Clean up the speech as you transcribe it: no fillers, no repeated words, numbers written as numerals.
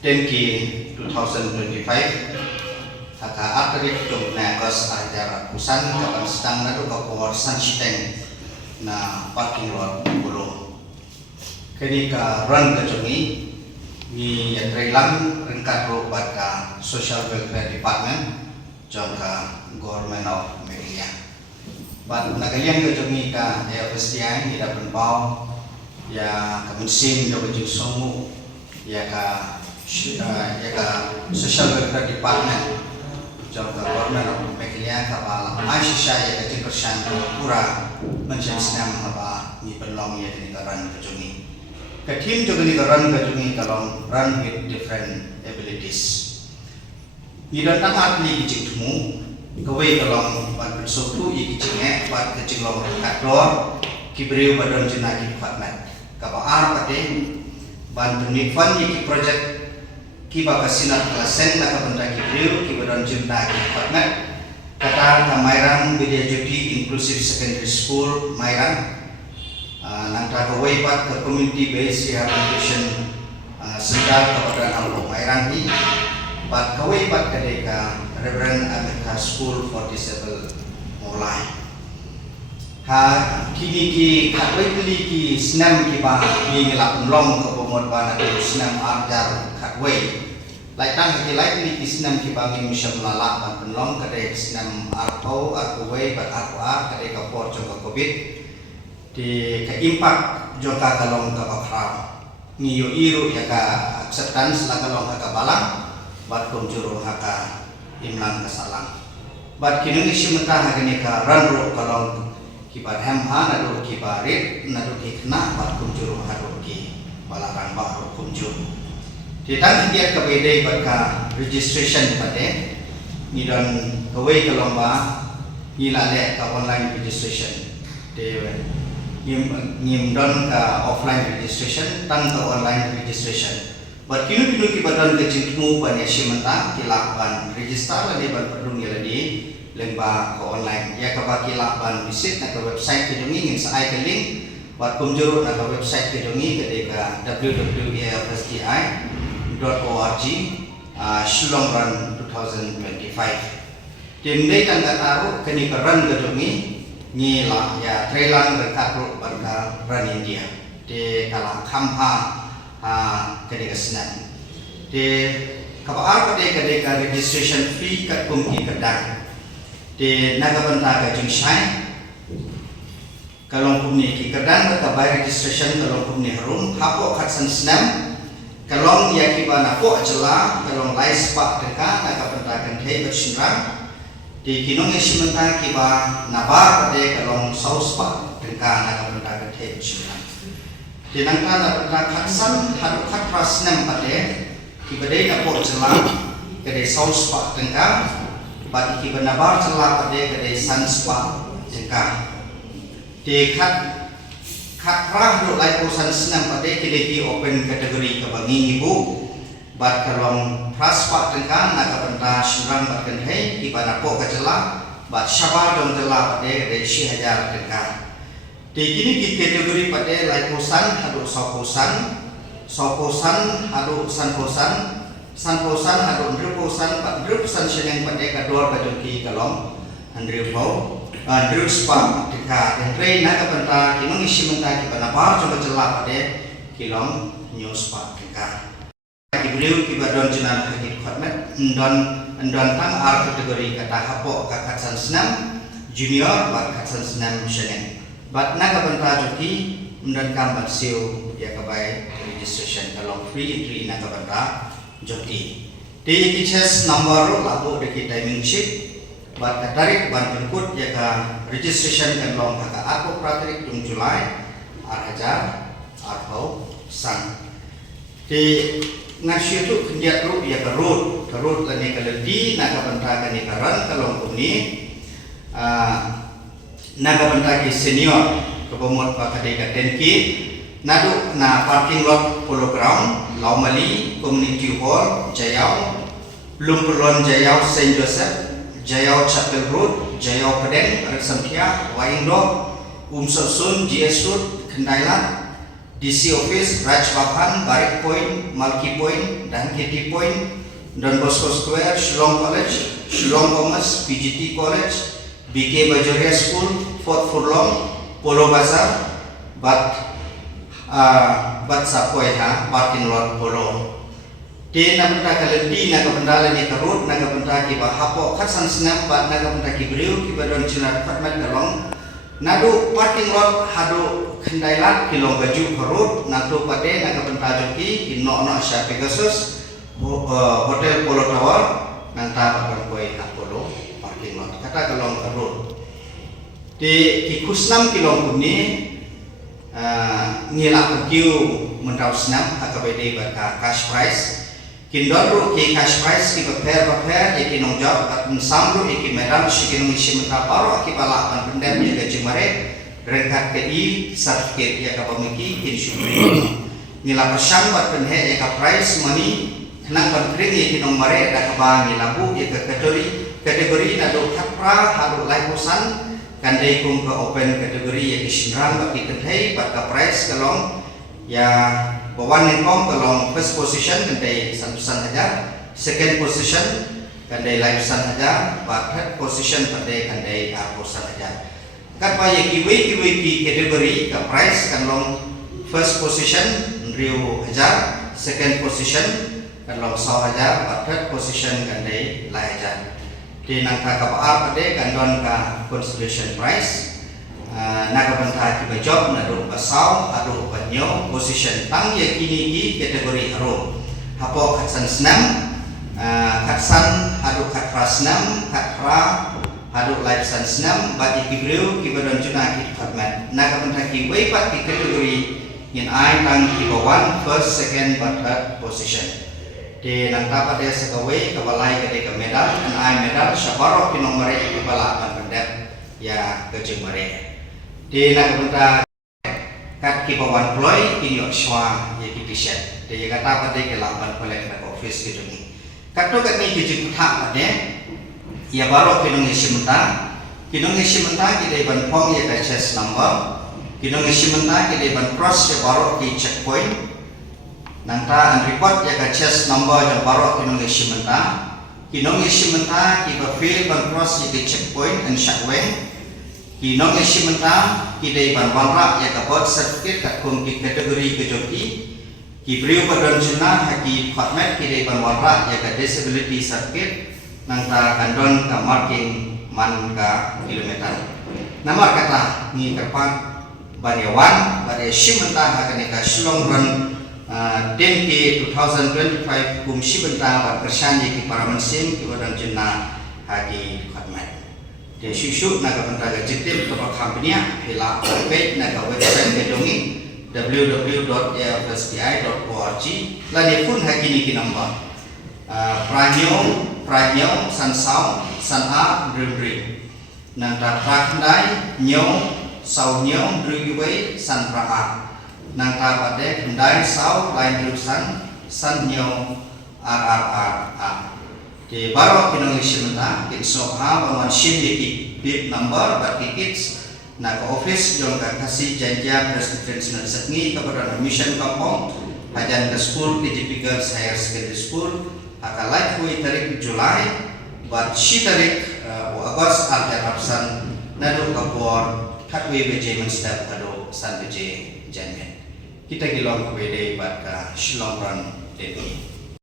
Tenki 2025 Kaka atrik tung nagas ajar kusan kapan sedang nado kapor sanchiteng na parking lot bulung. Kini ka run kejungi ni yatrelang ringkat ro ka Social Welfare Department jangka Government of Media. Bat nagalian kejungi ka FSDI ni dapat bau ya kemensim do kejung somu ya ka Social Welfare Department jangka Government of Media kapal Aisyah ya kecil persian pura menjadi apa ni pelong ya ini karan kejungi. Ketim juga ni karan kejungi kalau run with different abilities. Ni datang atli kecilmu, kau kalau buat bersuatu i kecilnya buat kecil long kantor kibriu badan jenaki department. Kapal pate bantu ni fund ni project kiba kasinat kelasen nak benda kibriu kiba dan jenaki department. Kata Mairang Widya Jyoti Inclusive Secondary School Mairang nangka kawai pat ke community based rehabilitation center kepada anak Mairang ni pat kawai pat kedeka Reverend America School for Disabled mulai kini ki kawai beli ki senam ki bah ni ngelak long ke pemod bana tu senam ajar kawai lai tang ki lai ni ki senam ki bang ni misal lalak ban penlong kedai senam arpau arpawai bat arpa kedai kapor jangka covid di ke impact jangka kalong ke bakrau ni yo iru ya ka acceptance la kalong ka balang bat konjuro haka imlang kasalang bat kini ni simenta hagani ka ranro kalong kibat hamha nadu kibarit nadu kikna bat konjuro hadu ki balarang baru konjuro ditang dia ke bedai baka registration pate ni dan kawai kalomba ni lale ka online registration de ngim don ka offline registration tang ka online registration but kinu ki badan ke cintmu ban yasimenta kilapan register la de ban perlu ni ladi lengba ka online ya ka ba kilapan visit na ka website ke dungi ngin sa ai link bat kumjuru na ka website ke dungi ke ka www.fsdi.org Shillong Run 2025. Tim day tangga taruh kini keran gedungi ni lah ya trailan berkatru berka run India di kalang kamha kini kesenan di kapal pada kedeka registration fee kat kumki kedang di naga bentang kajing shine kalau kumni ki kedang berka bayar registration kalau kumni harum hapo katsan senam kalong ya kiba na po jela kalong lai spa deka na kapentakan thei bersinrang di kinong simenta kiba na ba pade kalong saus spa deka na kapentakan thei bersinrang di nangka na penta katsan hadu katras nem pade kiba dei na po jela kede saus spa deka ba kiba na ba jela pade kede san spa deka di Katrah duk lai perusahaan senang pada kini open kategori kebangi ibu bat kalong praspak tengkan nak benda syurang bat kenhei di bana pok kecela bat syabar dong telah pada dari 1000 tengkan di kini di kategori pada lai perusahaan haduk sauposan haduk sanposan haduk ndruposan bat ndruposan senang pada kedua kategori kalong ndrupau Andrew Spam dekat dan train nak benda kini isi mentah kita napar coba celah pada kilong new Spam dekat. Kibeliu kibadon jenang kaki department endon tang ar kategori kata hapok kakatsan senam junior bat kakatsan senam seneng. Bat nak benda joki endon kambat siu ya kabai registration kalau free entry nak benda joki. Di kiches number labu deki timing sheet. Bat katarik ban penkut ya ka registration kan long ka aku pratarik tung Julai arhajar arhau sang di ngasih tu kendiat ru ya ka road lani ka ledi nak benta kan ni karan kalong kuni naga benta ki senior ke pemot pa kadai ka tenki nadu na parking lot polo ground Laumali community hall Jayau Lumpurlon Jayau Saint Joseph Jayau Chapel Road, Jayau Pedeng, Reksampia, Waindo, Umsotsun, GS Road, Kendailan, DC Office, Raj Bhavan, Barik Point, Malki Point, dan KT Point, Don Bosco Square, Shillong College, Shillong Commerce, PGT College, BK Bajoria School, Fort Furlong, Polo Bazaar, Bat Sapoi ha, parking lot Polo. Di nabenta kalendi naga bendala ni karut naga benda ki bahapo khasan snap bat naga benda ki beriu ki badon cinar fatmat kalong nadu parking lot hadu kendailat kilong baju karut nadu pade naga benda joki ki no sya Pegasus hotel Polo Tower nanta papan koi Polo parking lot kata kalong karut di ki kusnam kilong kuni ngilak kiu mendaw snap hakabede baka cash price Kindor ki cash price ki prepare ki nong job at samru ki medal si ki nong isi menta paro ki pala kan pendem ya gaji mare rengkat KI certificate ya ka pamiki kin syukri nila persang bat penhe ya ka price money nang pentring ki nong mare da ka ba nilabu ya ka kategori na do kapra haru lai pusan kandai kum ke open kategori ya ki sinrang bat ki kenhei bat ka price kalong ya Bawan Ningkong kalong first position kandai 100 hajar, second position kandai live 100 hajar, third position kandai 100 hajar. Kat pa kiwi ki kategori ka price kalong first position riu hajar, second position kalong 100 hajar, third position kandai lai hajar. Di nangka ka paar pade kandon ka consolation prize. Naga banta ki job nado basau ado banyo position tang ye kini ki kategori haro hapo khatsan snam khatsan ado khatra snam khatra ado live san snam bagi kibreu ki badon juna ki format naga banta ki wei pat ki kategori yin ai tang ki bawan first second but third position de nang ta pada sekawe kabalai ke ka medal an ai medal syabaro ki nomor ki bala kan pendet ya kejeng mare di naga benda kat ki bawan ploy kini okswa ye ki t-shirt de ye kata pada ke laban kolek na office ki dungi kato kat ni ki jikutha ade ya baro kinong isimenta ki de ban phong ye ka chest number kinong isimenta ki de ban cross ye baro ki checkpoint nanta an report ye ka chest number ye baro kinong isimenta ki ba fill ban cross ye ki checkpoint an shakweng Kinong isimenta kidai ban wanra ya ka birth certificate kat kum ki kategori kejoki ki beriu badon juna haki format kidai ban wanra ya ka disability certificate nang ta kandon ka marking man ka kilometer nama kata ni kapan bariawan bari simenta hakane ka Shillong Run 10K 2025 kum simenta ban kersan ki paramansim ki badon juna haki format de syuk naga bentaga jitim to company hela page naga website gedongi www.afsbi.org lani pun hakini ki number pranyong sansau sana dri nanta prakndai nyong sau nyong dri san praha nanta pade kendai sau lain jurusan san nyong rrr di baru kinong isimenta kin soha bawan sim yeki big number bat kids na ka office jong ka kasih janja prescription na sakni kepada mission kampung hajan ke school KJP Girls Higher Secondary School aka live hui tarik Julai bat si tarik Agos alter absan nadu kapor katwe beje menstep ado san beje janmen kita gilong kwede bat ka Shillong Run deni